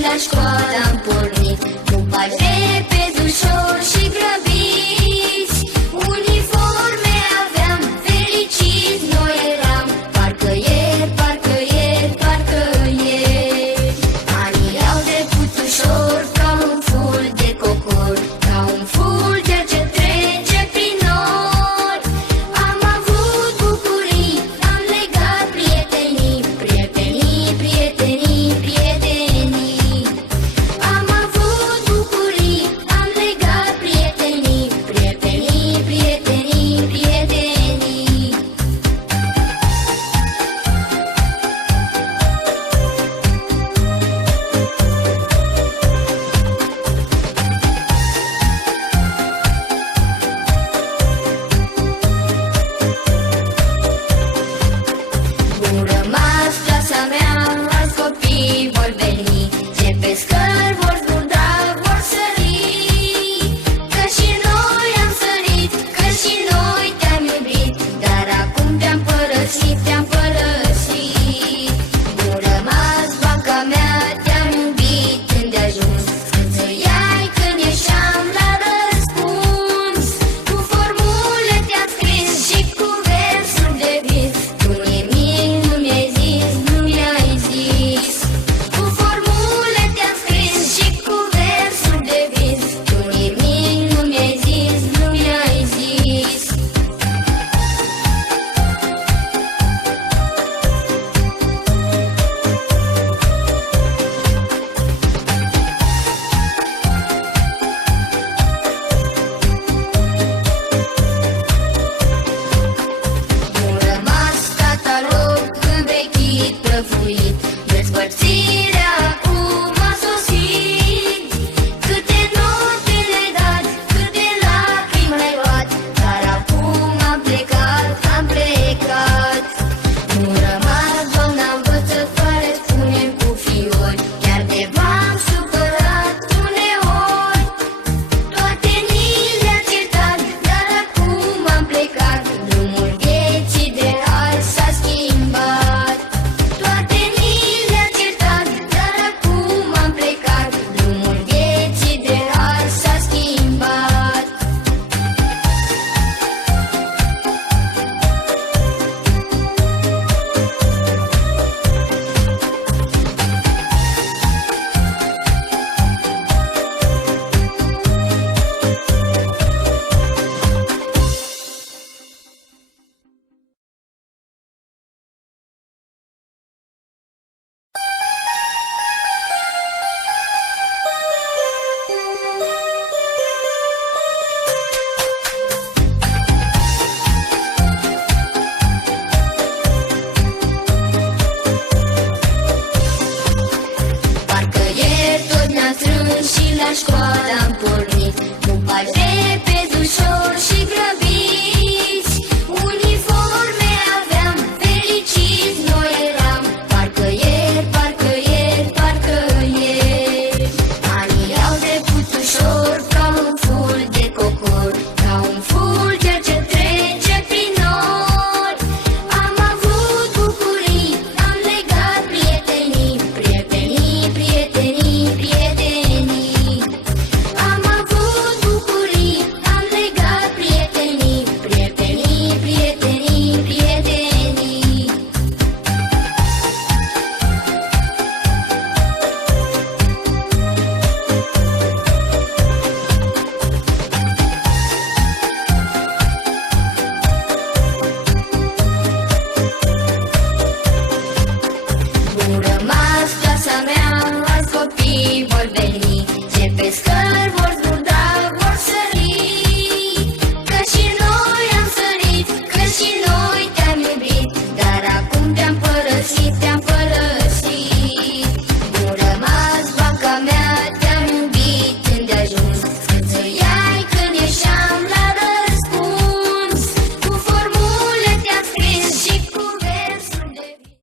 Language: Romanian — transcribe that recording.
la școală am pornit, cu pași repezi, ușor și grăbiți. Uniforme aveam, fericiți noi eram, parcă ieri, parcă ieri, parcă ieri. Anii au trecut ușor, ca un ful de cocor, ca un fulger ce trece prin nori. Am avut bucurii, am legat prietenii, prietenii, prietenii, prietenii. Am avut bucurii, am legat prietenii, prietenii, prietenii, prietenii. Bun rămas clasa mea, alți copii vor veni, ce pe scări vor zburda, vor sări. Că și noi am sărit, că și noi te-am iubit, dar acum te-am părăsit, te-am părăsit. Bun rămas banca mea, te-am iubit îndeajuns, când să iai când ieșeam la răspuns. Cu formule te-am scris și cu versuri de vis, tu nimic nu mi-ai zis, nu mi-ai zis. Cu formule te-am scris și cu versuri de vis, tu nimic nu mi-ai zis, nu mi-ai zis. Bun rămas catalog învechit, prăfuit, despărțirea acum a sosit. Câte note le-ai dat, câte lacrimi le-ai luat, dar acum am plecat, am plecat. Nu rămas, doamna învățătoare, spune-mi cu fiori, chiar de v-am supărat uneori. Toate ni le-a certat, dar acum am plecat, drumul vieții de azi s-a schimbat. Toate ni le-a certat, dar acum am plecat, drumul vieții de azi s-a schimbat. Parcă ieri tot ne-am strâns și la școală am pornit.